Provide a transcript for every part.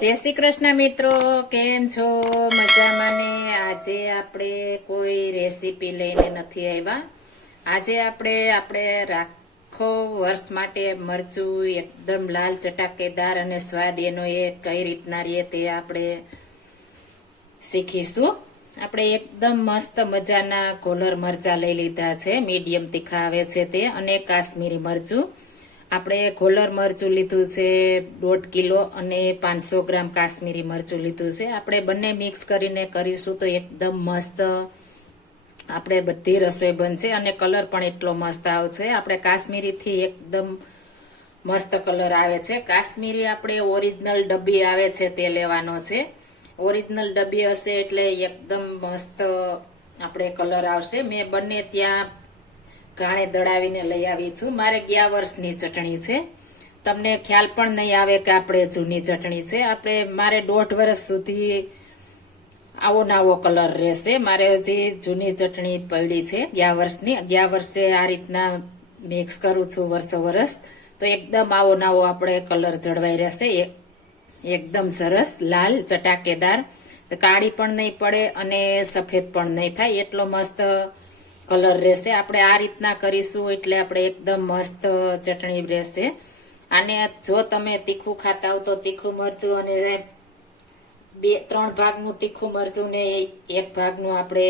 જય શ્રી કૃષ્ણ મિત્રો, કેમ છો? મજામાં ને? આજે આપણે કોઈ રેસીપી લઈને નથી આવ્યા. આજે આપણે આપણે રાખો વર્ષ માટે મરચું એકદમ લાલ ચટાકેદાર અને સ્વાદ એનો એ કઈ રીતના રહે તે આપણે શીખીશું. આપણે એકદમ મસ્ત મજાના કોલર મરચા લઈ લીધા છે. મીડિયમ તીખા આવે છે તે અને કાશ્મીરી મરચું. આપણે કોલર મરચું લીધું છે, દોઢ કિલો અને પાંચસો ગ્રામ કાશ્મીરી મરચું લીધું છે. આપણે બંને મિક્સ કરીને કરીશું તો એકદમ મસ્ત આપણે બધી રસોઈ બનશે અને કલર પણ એટલો મસ્ત આવશે. આપણે કાશ્મીરીથી એકદમ મસ્ત કલર આવે છે. કાશ્મીરી આપણે ઓરિજિનલ ડબ્બી આવે છે તે લેવાનો છે. ઓરિજિનલ ડબ્બી હશે એટલે એકદમ મસ્ત આપણે કલર આવશે. મેં બંને ત્યાં ઘાણે દળાવીને લઈ આવી છું. મારે ગયા વર્ષની ચટણી છે. તમને ખ્યાલ પણ નહીં આવે કે આપણે જૂની ચટણી છે. આપણે, મારે દોઢ વર્ષ સુધી આવો નાવો કલર રહેશે. મારે હજી જૂની ચટણી પડી છે, ગયા વર્ષની, ગયા વર્ષે આ રીતના મિક્સ કરું છું વર્ષો વર્ષ, તો એકદમ આવો નાવો આપણે કલર જળવાઈ રહેશે. એકદમ સરસ, લાલ, ચટાકેદાર. કાળી પણ નહીં પડે અને સફેદ પણ નહીં થાય. એટલો મસ્ત કલર રહેશે. આપણે આ રીતના કરીશું એટલે આપણે એકદમ મસ્ત ચટણી રહેશે. અને જો તમે તીખું ખાતા હો તો તીખું મરચું અને બે, ત્રણ ભાગનું તીખું મરચું ને એક ભાગનું આપણે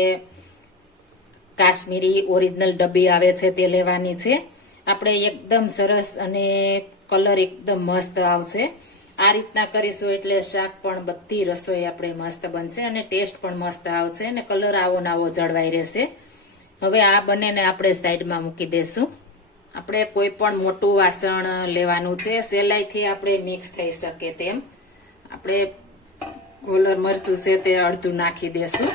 કાશ્મીરી ઓરિજિનલ ડબ્બી આવે છે તે લેવાની છે. આપણે એકદમ સરસ અને કલર એકદમ મસ્ત આવશે. આ રીતના કરીશું એટલે શાક પણ બધી રસોઈ આપણે મસ્ત બનશે અને ટેસ્ટ પણ મસ્ત આવશે અને કલર આવો ને આવો જળવાઈ રહેશે. હવે આ બંનેને આપણે સાઈડમાં મૂકી દેશું. આપણે કોઈ પણ મોટું વાસણ લેવાનું છે સહેલાઈથી આપણે મિક્સ થઈ શકે તેમ. આપણે ગોલર મરચું છે તે અડધું નાખી દેશું.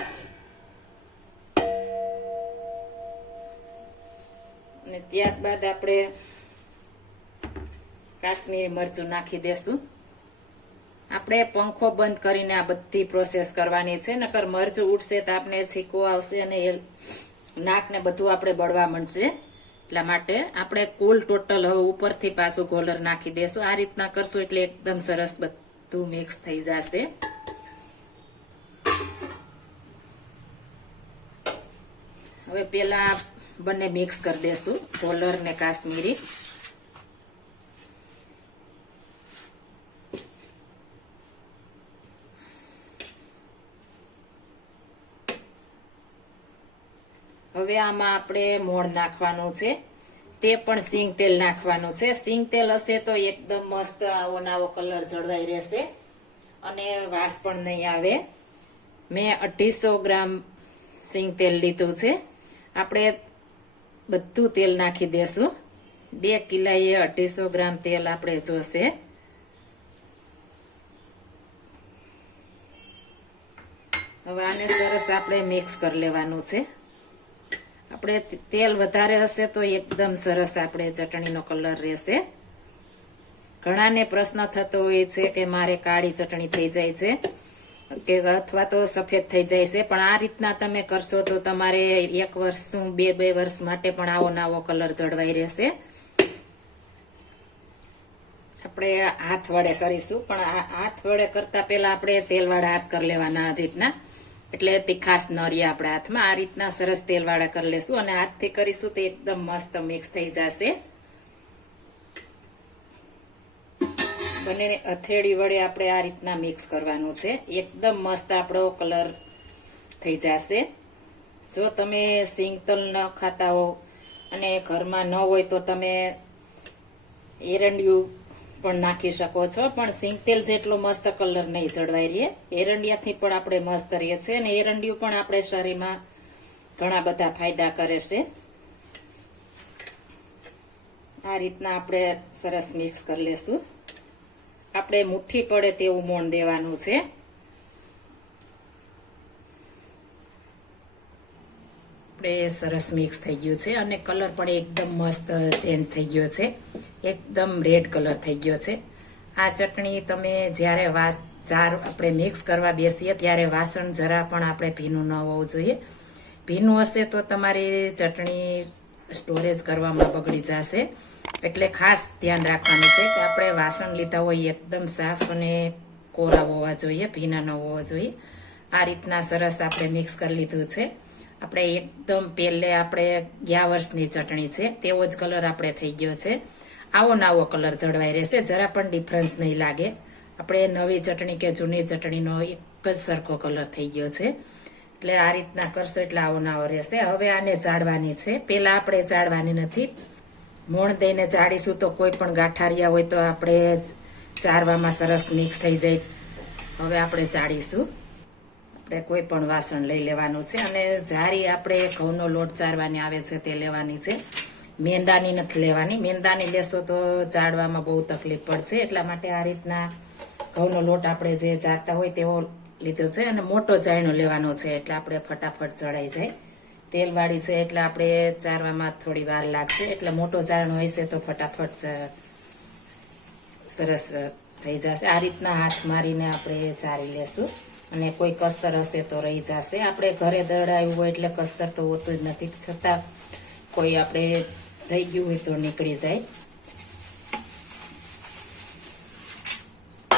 અને ત્યારબાદ આપણે કાશ્મીરી મરચું નાખી દેશું. આપણે પંખો બંધ કરીને આ બધી પ્રોસેસ કરવાની છે, નકર મરચું ઉઠશે તો આપણે છીકો આવશે અને નાક ને બધું આપણે બળવા માંડશે એટલા માટે આપણે કુલ ટોટલ હવે ઉપરથી પાછું ગોલર નાખી દેશું. આ રીતના કરશું એટલે એકદમ સરસ બધું મિક્સ થઈ જશે. હવે પેલા બંને મિક્સ કરી દેશું ગોલર ને કાશ્મીરી. હવે આમાં આપણે મોણ નાખવાનું છે. તે પણ સિંગ તેલ નાખવાનું છે. સિંગ તેલ હશે તો એકદમ મસ્ત આવો નાવો કલર જળવાઈ રહેશે. અને વાસ પણ નહીં આવે. મેં અઢીસો ગ્રામ સિંગ તેલ લીધું છે. આપણે બધું તેલ નાખી દેશું. બે કિલાએ અઢીસો ગ્રામ તેલ આપણે જોશે. હવે આને સરસ આપણે મિક્સ કરી લેવાનું છે. આપણે તેલ વધારે હશે તો એકદમ સરસ આપણે ચટણીનો કલર રહેશે. ઘણાને પ્રશ્ન થતો હોય છે કે મારે કાળી ચટણી થઈ જાય છે, કે અથવા તો સફેદ થઈ જાય છે, પણ આ રીતના તમે કરશો તો તમારે એક વર્ષ શું બે બે વર્ષ માટે પણ આવો નાવો કલર જળવાઈ રહેશે. આપણે હાથ વડે કરીશું, પણ હાથ વડે કરતા પહેલા આપણે તેલવાળા હાથ કરી લેવાના આ રીતના. એટલે તીખાશ ન રહે આપણા હાથમાં. આ રીતના સરસ તેલવાળા કરી લેશું અને હાથથી કરીશું તો એકદમ મસ્ત મિક્સ થઈ જશે. બંને અથેડી વડે આપણે આ રીતના મિક્સ કરવાનું છે. એકદમ મસ્ત આપણો કલર થઈ જશે. જો તમે સિંગ તલ ન ખાતા હો અને ઘરમાં ન હોય તો તમે એરંડિયું પણ નાખી શકો છો. પણ સિંગ તેલ જેટલો મસ્ત કલર નહીં જળવાઈ રહે. એરંડિયાથી પણ આપણે મસ્ત રહીએ છીએ અને એરંડિયું પણ આપણે શરીરમાં ઘણા બધા ફાયદા કરે છે. આ રીતના આપણે સરસ મિક્સ કરી લેશું. આપણે મુઠ્ઠી પડે તેવું મોણ દેવાનું છે. આપણે સરસ મિક્સ થઈ ગયું છે અને કલર પણ એકદમ મસ્ત ચેન્જ થઈ ગયો છે. એકદમ રેડ કલર થઈ ગયો છે. આ ચટણી તમે જ્યારે વાસ ચાર આપણે મિક્સ કરવા બેસીએ ત્યારે વાસણ જરા પણ આપણે ભીનું ન હોવું જોઈએ. ભીનું હશે તો તમારી ચટણી સ્ટોરેજ કરવામાં બગડી જશે. એટલે ખાસ ધ્યાન રાખવાનું છે કે આપણે વાસણ લીધા હોય એકદમ સાફ અને કોરા હોવા જોઈએ, ભીના ન હોવા જોઈએ. આ રીતના સરસ આપણે મિક્સ કરી લીધું છે. આપણે એકદમ પહેલે આપણે ગયા વર્ષની ચટણી છે, તેવો જ કલર આપણે થઈ ગયો છે. આવો નાવો કલર જળવાઈ રહેશે, જરા પણ ડિફરન્સ નહીં લાગે. આપણે નવી ચટણી કે જૂની ચટણીનો એક જ સરખો કલર થઈ ગયો છે. એટલે આ રીતના કરશો એટલે આવો નાવો રહેશે. હવે આને જાળવાની છે. પેલા આપણે જાળવાની નથી. મોણ દઈને જાળીશું તો કોઈ પણ ગાંઠારિયા હોય તો આપણે ચારવામાં સરસ મિક્સ થઈ જાય. હવે આપણે ચાળીશું. આપણે કોઈ પણ વાસણ લઈ લેવાનું છે અને જારી આપણે ઘઉંનો લોટ ચારવાની આવે છે તે લેવાની છે. મેંદાની નથી લેવાની. મેંદાની લેશો તો ચાળવામાં બહુ તકલીફ પડશે. એટલા માટે આ રીતના ઘઉંનો લોટ આપણે જે ચારતા હોય તેવો લીધો છે અને મોટો ચાયણો લેવાનો છે એટલે આપણે ફટાફટ ચડાઈ જાય. તેલવાળી છે એટલે આપણે ચારવામાં થોડી વાર લાગશે. એટલે મોટો ચારણો હશે તો ફટાફટ સરસ થઈ જશે. આ રીતના હાથ મારીને આપણે ચારી લેશું. અને કોઈ કસ્તર હશે તો રહી જશે. આપણે ઘરે દરડાયું હોય એટલે કસ્તર તો હોતું જ નથી. છતાં કોઈ આપણે રહી ગયું હોય તો નીકળી જાય.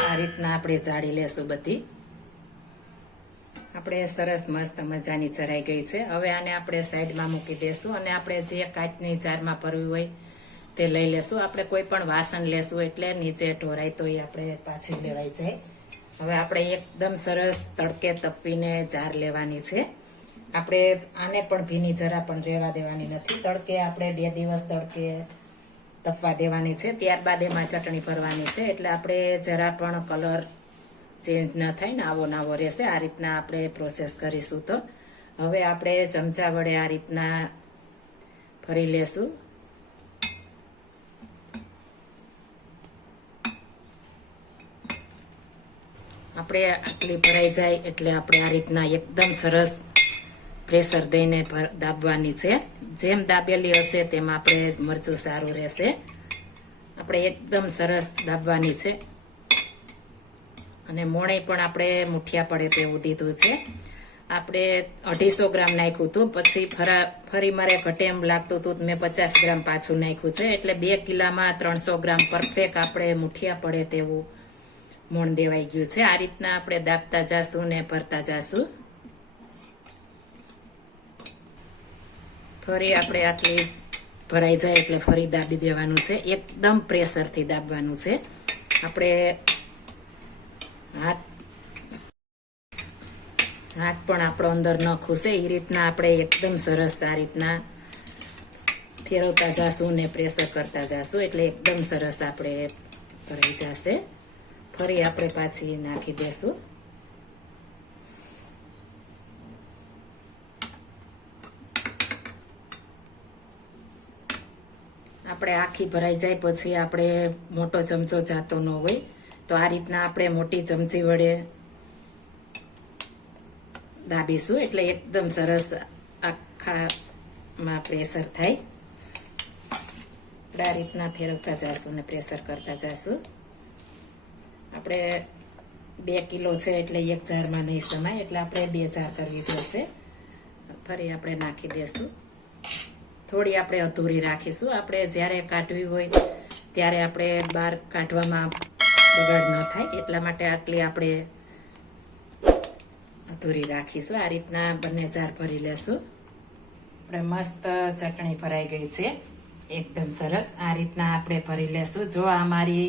આ રીતના આપણે જાળી લેશું બધી. આપણે સરસ મસ્ત મજાની ચરાઈ ગઈ છે. હવે આને આપણે સાઈડમાં મૂકી દેશું અને આપણે જે કાચની જારમાં ભરવી હોય તે લઈ લેશું. આપણે કોઈ પણ વાસણ લેશું એટલે નીચે ઢોરાય તો એ આપણે પાછી લેવાઈ જાય. હવે આપણે એકદમ સરસ તડકે તપીને જાર લેવાની છે. આપણે આને પણ ભીની જરા પણ રહેવા દેવાની નથી. તડકે આપણે બે દિવસ તડકે તપવા દેવાની છે. ત્યારબાદ એમાં ચટણી ભરવાની છે. એટલે આપણે જરા પણ કલર ચેન્જ ન થાય ને આવો નાવો રહેશે. આ રીતના આપણે પ્રોસેસ કરીશું તો. હવે આપણે ચમચા વડે આ રીતના ફરી લેશું. આપણે આટલી ભરાઈ જાય એટલે આપણે આ રીતના એકદમ સરસ પ્રેશર દઈને દાબવાની છે. જેમ દાબેલી હશે તેમ આપણે મરચું સારું રહેશે. આપણે એકદમ સરસ દાબવાની છે. અને મોણે પણ આપણે મુઠિયા પડે તેવું દીધું છે. આપણે અઢીસો ગ્રામ નાખ્યું હતું. પછી ફરા ફરી મારે ઘટે એમ લાગતું હતું મેં પચાસ ગ્રામ પાછું નાખ્યું છે. એટલે બે કિલામાં ત્રણસો ગ્રામ પરફેક્ટ આપણે મુઠિયા પડે તેવું મોણ દેવાઈ ગયું છે. આ રીતના આપણે દાબતા જાશું ને ભરતા જાશું. ફરી આપણે આટલી ભરાઈ જાય એટલે ફરી દાબી દેવાનું છે. એકદમ પ્રેશરથી દાબવાનું છે. આપણે હાથ હાથ પણ આપણો અંદર ન ખુશે એ રીતના આપણે એકદમ સરસ આ રીતના ફેરવતા જાશું ને પ્રેશર કરતા જાશું એટલે એકદમ સરસ આપણે ભરાઈ જશે. ફરી આપણે પાછી નાખી દેશું. આપણે આખી ભરાઈ જાય પછી આપણે મોટો ચમચો જાતો ન હોય. તો આ રીતના આપણે મોટી ચમચી વડે દાબીશું એટલે એકદમ સરસ આખામાં પ્રેશર થાય. આ રીતના ફેરવતા જશું ને પ્રેશર કરતા જાશું. આપણે બે કિલો છે એટલે એક જારમાં નહીં સમાય, એટલે આપણે બે જાર કરવી જોઈશે ફરી આપણે નાખી દેશું. થોડી આપણે અધૂરી રાખીશું. આપણે જ્યારે કાઢવી હોય ત્યારે આપણે બહાર કાઢવામાં બગાડ ન થાય. એટલા માટે આટલી આપણે અધૂરી રાખીશું. આ રીતના બંને જાર ભરી લેશું. આપણે મસ્ત ચટણી ભરાઈ ગઈ છે. એકદમ સરસ. આ રીતના આપણે ભરી લેશું. જો આ મારી